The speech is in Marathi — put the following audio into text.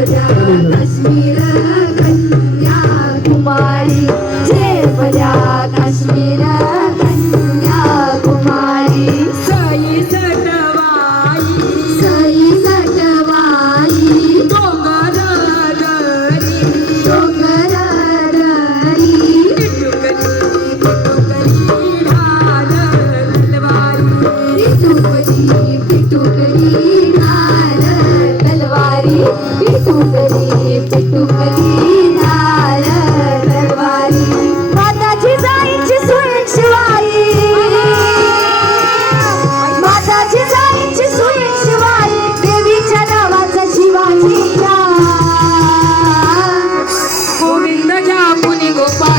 माझ्या काश्मीर कन्याकुमारी, जय माझ्या काश्मीर कन्याकुमारी. सई सटवाई सई सटवाई डोंगर दरी डोंगर दरी, पिटुकली ढाल तलवारी. पिटुकली ढाल तलवारी, पिटुकली ढाल तलवारी. माताची जाईची सुयण शिवाई, माताची जाईची सुयण शिवाई, देवीच्या नावाचा शिवाजी गोविंद जामुनी गोपाळ